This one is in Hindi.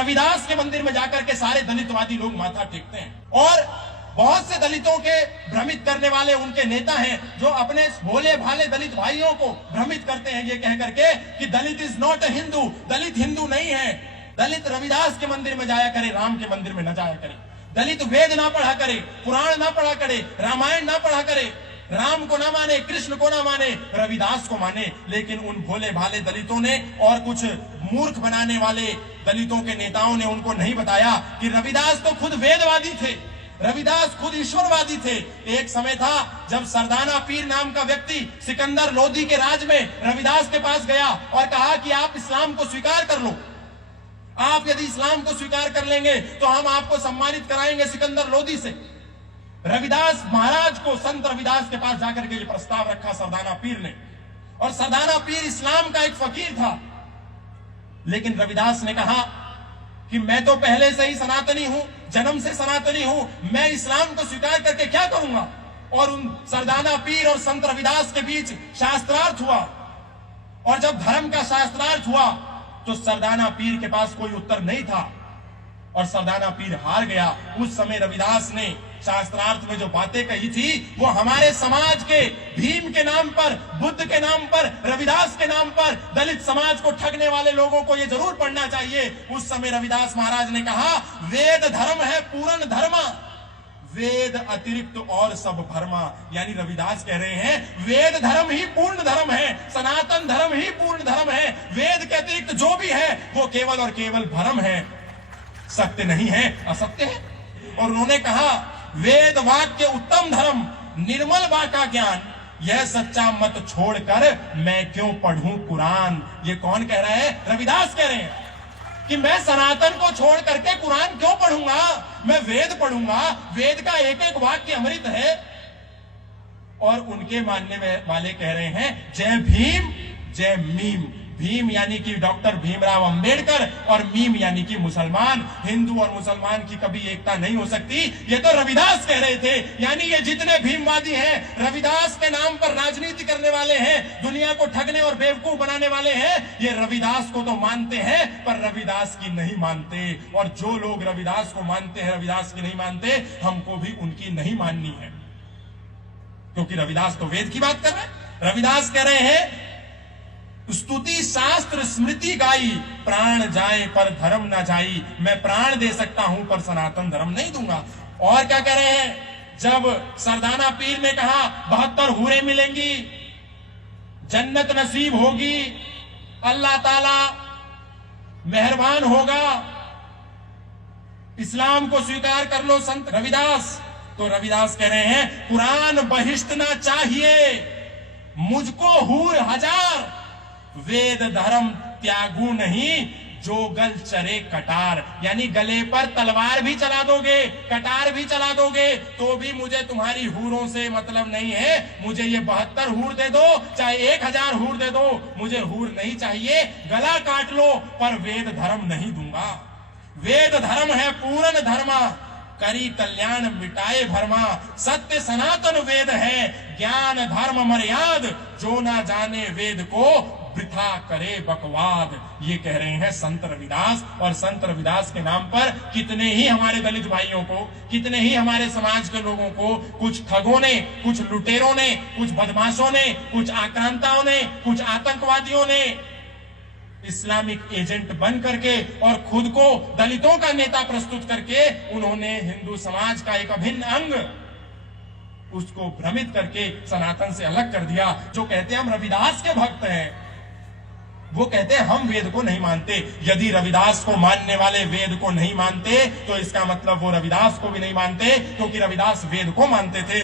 रविदास के मंदिर में जाकर के सारे दलितवादी लोग माथा टेकते हैं और बहुत से दलितों के भ्रमित करने वाले उनके नेता हैं जो अपने भोले भाले दलित भाइयों को भ्रमित करते हैं ये कह करके कि दलित इज नॉट अ हिंदू, दलित हिंदू नहीं है। दलित रविदास के मंदिर में जाया करे, राम के मंदिर में न जाया करे। दलित वेद ना पढ़ा करे, पुराण ना पढ़ा करे, रामायण ना पढ़ा करे, राम को ना माने, कृष्ण को ना माने, रविदास को माने। लेकिन उन भोले भाले दलितों ने और कुछ मूर्ख बनाने वाले दलितों के नेताओं ने उनको नहीं बताया कि रविदास तो खुद वेदवादी थे, रविदास खुद ईश्वरवादी थे। एक समय था जब सरदाना पीर नाम का व्यक्ति सिकंदर लोदी के राज में रविदास के पास गया और कहा कि आप इस्लाम को स्वीकार कर लो, आप यदि इस्लाम को स्वीकार कर लेंगे तो हम आपको सम्मानित कराएंगे सिकंदर लोदी से। रविदास महाराज को, संत रविदास के पास जाकर के ये प्रस्ताव रखा सरदाना पीर ने, और सरदाना पीर इस्लाम का एक फकीर था। लेकिन रविदास ने कहा कि मैं तो पहले से ही सनातनी हूं, जन्म से सनातनी हूं, मैं इस्लाम को स्वीकार करके क्या करूंगा। और उन सरदाना पीर और संत रविदास के बीच शास्त्रार्थ हुआ, और जब धर्म का शास्त्रार्थ हुआ तो सरदाना पीर के पास कोई उत्तर नहीं था और सरदाना पीर हार गया। उस समय रविदास ने शास्त्रार्थ में जो बातें कही थी वो हमारे समाज के भीम के नाम पर, बुद्ध के नाम पर, रविदास के नाम पर दलित समाज को ठगने वाले लोगों को ये जरूर पढ़ना चाहिए। उस समय रविदास महाराज ने कहा, वेद धर्म है पूर्ण धर्मा, वेद अतिरिक्त और सब भरमा। यानी रविदास कह रहे हैं वेद धर्म ही पूर्ण धर्म है, सनातन धर्म ही पूर्ण धर्म है, वेद के अतिरिक्त जो भी है वो केवल और केवल भ्रम है, सत्य नहीं है, असत्य है। और उन्होंने कहा वेद वाक्य उत्तम धर्म, निर्मल वाका ज्ञान, यह सच्चा मत छोड़कर मैं क्यों पढ़ूं कुरान। ये कौन कह रहा है? रविदास कह रहे हैं कि मैं सनातन को छोड़ करके कुरान क्यों पढ़ूंगा, मैं वेद पढ़ूंगा, वेद का एक एक वाक्य अमृत है। और उनके मानने वाले कह रहे हैं जय भीम जय मीम। भीम यानी कि डॉक्टर भीमराव अंबेडकर और मीम यानी कि मुसलमान। हिंदू और मुसलमान की कभी एकता नहीं हो सकती, ये तो रविदास कह रहे थे। यानी ये जितने भीमवादी हैं, रविदास के नाम पर राजनीति करने वाले हैं, दुनिया को ठगने और बेवकूफ बनाने वाले हैं, ये रविदास को तो मानते हैं पर रविदास की नहीं मानते। और जो लोग रविदास को मानते हैं, रविदास की नहीं मानते, हमको भी उनकी नहीं माननी है, क्योंकि रविदास तो वेद की बात कर रहे हैं। रविदास कह रहे हैं स्तुति शास्त्र स्मृति गाई, प्राण जाए पर धर्म ना जाई। मैं प्राण दे सकता हूं पर सनातन धर्म नहीं दूंगा। और क्या कह रहे हैं, जब सरदाना पीर ने कहा 72 हूरें मिलेंगी, जन्नत नसीब होगी, अल्लाह ताला मेहरबान होगा, इस्लाम को स्वीकार कर लो संत रविदास, तो रविदास कह रहे हैं कुरान बहिष्ठना चाहिए, मुझको हूर हजार, वेद धर्म त्यागू नहीं, जो गल चरे कटार। यानी गले पर तलवार भी चला दोगे, कटार भी चला दोगे, तो भी मुझे तुम्हारी हूरों से मतलब नहीं है। मुझे ये 72 हूर दे दो, चाहे 1000 हूर दे दो, मुझे हूर नहीं चाहिए। गला काट लो पर वेद धर्म नहीं दूंगा। वेद धर्म है पूर्ण धर्मा, करी कल्याण मिटाए भरमा, सत्य सनातन वेद है, ज्ञान धर्म मर्याद, जो ना जाने वेद को वृथा करे बकवाद। ये कह रहे हैं संत रविदास। और संत रविदास के नाम पर कितने ही हमारे दलित भाइयों को, कितने ही हमारे समाज के लोगों को कुछ ठगों ने, कुछ लुटेरों ने, कुछ बदमाशों ने, कुछ आक्रांताओं ने, कुछ आतंकवादियों ने इस्लामिक एजेंट बन करके और खुद को दलितों का नेता प्रस्तुत करके उन्होंने हिंदू समाज का एक अभिन्न अंग उसको भ्रमित करके सनातन से अलग कर दिया। जो कहते हैं हम रविदास के भक्त हैं, वो कहते हैं हम वेद को नहीं मानते। यदि रविदास को मानने वाले वेद को नहीं मानते तो इसका मतलब वो रविदास को भी नहीं मानते, क्योंकि रविदास वेद को मानते थे।